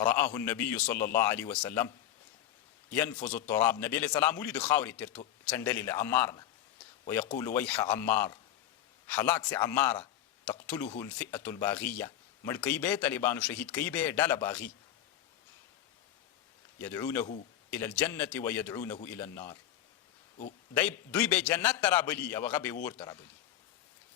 رآه النبي صلى الله عليه وسلم ينفذ التراب، نبی علیہ السلام ولید خاورې تر څنډلې له عمار نه ويقول ويح عمار، هلاک سي عماره، تقتله الفئة الباغیه، مړ کوي به طالبانو، شهید کوي به ډله باغي، يدعونه الى الجنه ويدعونه الى النار، دوی به جنت ته رابلي او هغه به اور ته رابلي.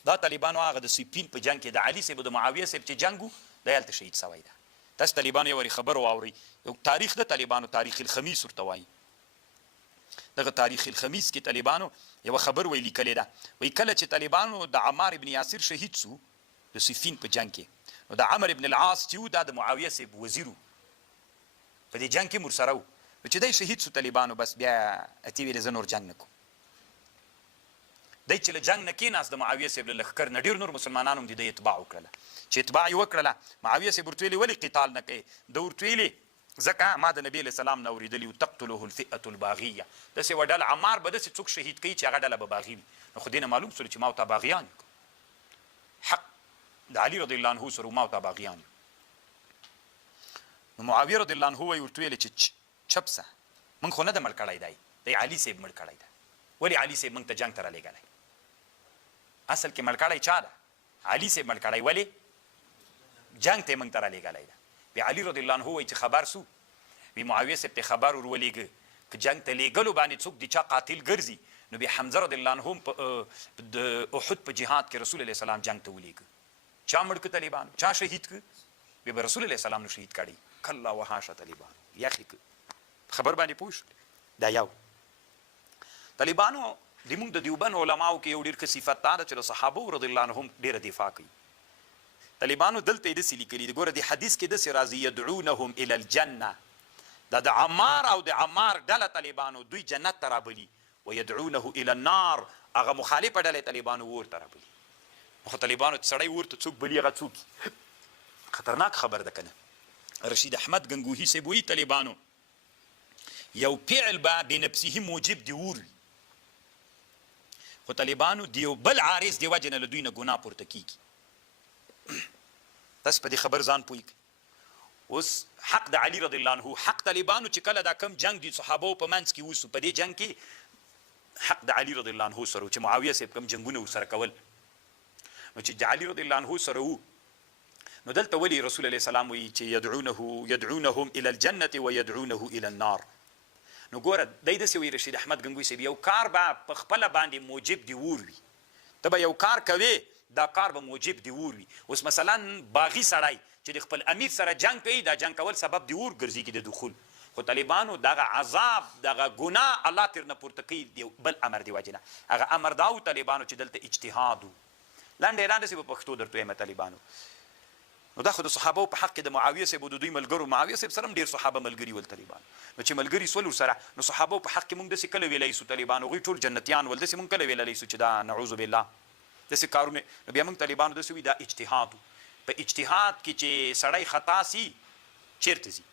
دا طالبانو هغه د صفین په جنگ کې د علي صاحب د معاویه صاحب چې جنګ و دا هلته شهید سوی ده. تاسو طالبانو یو خبر واورئ، یو تاریخ د طالبانو تاریخ الخمیس ورته وایي. دغه تاریخ الخمیس کې طالبانو یو خبر وی لیکلې ده، وایي کله چې طالبانو د عمار ابن یاسر شهید سو د صفین په جنگ کې، نو د عمر ابن العاص چې و دا د معاویه صاحب وزیر و په دې جنگ کې مرسره و، نو چې دی شهید سو طالبانو بس بیا اتې ویلې زه نور جنګ نه کوم. دی چې له جنګ نه کېناست د معاویه صاحب له لښکر نه ډېر نور مسلمانانو هم د ده اتباع وکړله. چې اتباع یې وکړله معاویه صاحب ورته ویلې ولې قتال نه کوې؟ ده ورته ویلې ځکه ما د نبي علیه السلام نه اورېدلي و تقتله الفئة الباغیه، داسې یوه ډله عمار به داسې څوک شهید کوي چې هغه ډله به باغي وي. نو خو دې نه معلوم سولو چې ما ورته باغیان یو، حق د علي رضی الله عنه سره ما ورته باغیان یو. نو معاویه رضی الله عنه وایي ورته ویلې چې چپ سه، موږ خو نه ده مړ کړی دی علي صاحب مړ کړی ده. ولې علي صاحب موږ ته جنګ ته رالیږلی؟ اصل کې مړ کړی چا ده؟ علي صاحب مړ کړی. ولې؟ جنګ ته یې موږ ته رالیږلی ده. بیا علي رضی الله عنه وایي چې خبر سو، وی معاویه صاحب ته خبر ور ولېږه که جنګ ته لیږلو باندې څوک د چا قاتل ګرځي، نو بیا حمزه رضی الله عنه هم د احد په جهاد کې رسول الله سلام جنګ ته ولېږه. چا مړ که طالبانو؟ چا شهید که؟ بیا به رسول الله سلام نو شهید کړی. کله وحاشه طالبانو یخې که خبر باندې پوه شو. دا یو طالبانو زموږ د دیوبند علماو کې یو ډېر ښه صفت دا ده چې د صحابو رضی الله عنهم ډېره دفاع کوي. طالبانو دلته یې داسې لیکلي دي، ګوره د حدیث کې داسې راځي یدعونهم الی الجنه، دا د عمار او د عمار ډله طالبانو دوی جنت ته رابلي، ویدعونه الی النار هغه مخالفه ډله طالبانو اور ته رابلي. خو طالبانو چې سړی اور ته څوک بلي هغه څوک خطرناک خبر ده که نه. رشید احمد ګنګوهي صاحب وایي طالبانو یو فعل به بنفسه موجب د اور وي، خو طالبانو د یو بل عارض د وجې نه له دوی نه ګناه پورته کېږي. تاسو په دې خبر ځان پوه کړئ. اوس حق د علي رضی الله عنه، حق طالبانو چې کله دا کم جنگ د صحابو په منځ کې وسو، په دې جنگ کې حق د علي رضی الله عنه سره چې معاویه صاحب کم جنګونه ورسره کول، نو چې د علي رضی الله عنه سره وو، نو دلته ولي رسول الله سلام وایي چې یدعونهم الی الجنه ویدعونه الی النار. نو ګوره دی داسې وایي رشید احمد ګنګوي صاحب یو کار به په خپله باندې موجب د اور وي، ته به یو کار کوې دا کار به موجب د اور وي. اوس مثلا باغي سړی چې د خپل امیر سره جنګ کوي، دا جنګ کول سبب د اور ګرځېږي د دخول، خو طالبانو دغه عذاب دغه ګناه الله ترنه پورته کوي د بل امر د وجې نه. هغه امر دا و طالبانو چې دلته اجتهاد و. لنډې داسې په پښتو درته وایم طالبانو، نو دا خو د صحابو په حق کې د معاویه صاحب او د دوی ملګرو، معاویه صاحب سره هم ډېر صحابه ملګري ول طالبانو، نو چې ملګري سول ورسره، نو صحابو په حق کې موږ داسې کله ویلی سو طالبانو هغوی ټول جنتیان ول، داسې موږ کله ویلی سو چې دا نعوذ بالله داسې کارونه. نو بیا موږ طالبانو داسې وي دا اجتهاد و. په اجتهاد کې چې سړی خطا سي چیرته ځي؟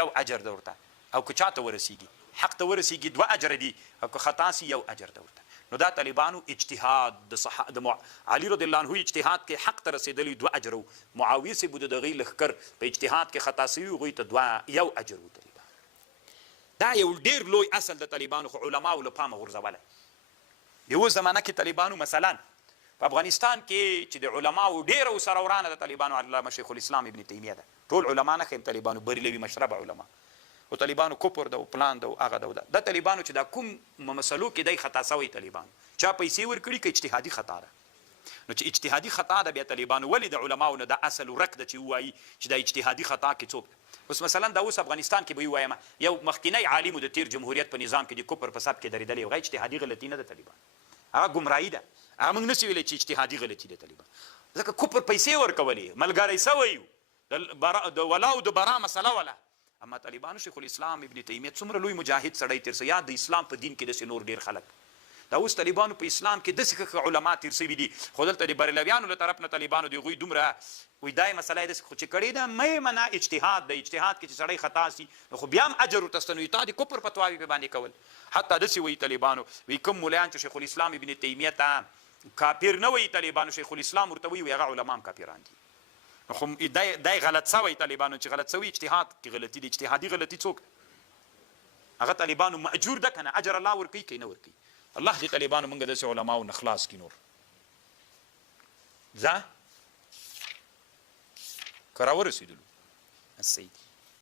یو اجر ده ورته، او که چا ته ورسېږي حق ته ورسېږي 2 اجره دي، او که خطا سي یو اجر ده ورته. نو دا طالبانو اجتهاد د علي رضی الله عنه اجتهاد کې حق ته رسېدلی 2 اجر و، معاویه صاحب د هغوی لښکر په اجتهاد کې خطا سوي هغوی ته 1 اجر و. طالبان دا یو ډېر لوی اصل د طالبانو، خو علماو له پامه غورځولی. د اوس زمانه کې طالبانو مثلا په افغانستان کې چې د علماو ډېره ورسره ورانه د طالبانو علامه شیخ الاسلام ابن تیمیه ده، ټول علما نه ښیم طالبانو بریلوي مشربه علما، او طالبانو کفر ده او پلان ده او هغه ده. دا طالبانو چې دا کوم مسلو کې دی خطا سوی طالبانو چا پیسې ورکړي که اجتهادي خطا ده، نو چې اجتهادي خطا ده بیا طالبانو ولې د علماو نه دا اصل ورک ده چې ووایي چې دا اجتهادي خطا کې څوک. اوس مثلا دا اوس افغانستان کې به ووایم یو مخکینی عالم د تیر جمهوریت په نظام کې د کفر په سب کې درېدلی، هغه اجتهادي غلطي نه ده طالبان، هغه ګمراهي ده. هغه موږ نشو ویلی چې اجتهادي غلطي ده طالبان، ځکه کفر پیسې ورکولې ملګری سوی و د ولا او د برا مسله ولا. اما طالبانو شیخ الاسلام ابن تیمیه څومره لوی مجاهد سړی تېر سوی، یا د اسلام په دین کې داسې نور ډېر خلک. دا اوس طالبانو په اسلام کې داسې ښه علما تېر سوي دي، خو دلته د بریلویانو له طرف نه طالبانو د هغوی دومره وایي دا یې مسله یې داسې خو چې کړې ده مه یې منه اجتهاد ده، اجتهاد کې چې سړی خطا سي نو خو بیا هم اجر ورته شته، نو تا د کفر فتواوې پې باندې کول. حتی داسې وایي طالبانو، وایي کوم ملیان چې شیخ الاسلام ابن تیمیه ته کافر نه وایي طالبانو، شیخ الاسلام ورته وایي هغه علما هم کافران دي. خو دای غلط سوی طالبانو چې غلط سوی اجتهاد کې غلطي دي اجتهادي غلطي څوک هغه طالبانو مأجور ده کنه اجر الله ورکوي که نه ورکوي الله دې طالبانو موږ داسې علماو نه خلاص کړي نور ځه که راورسېدلو السید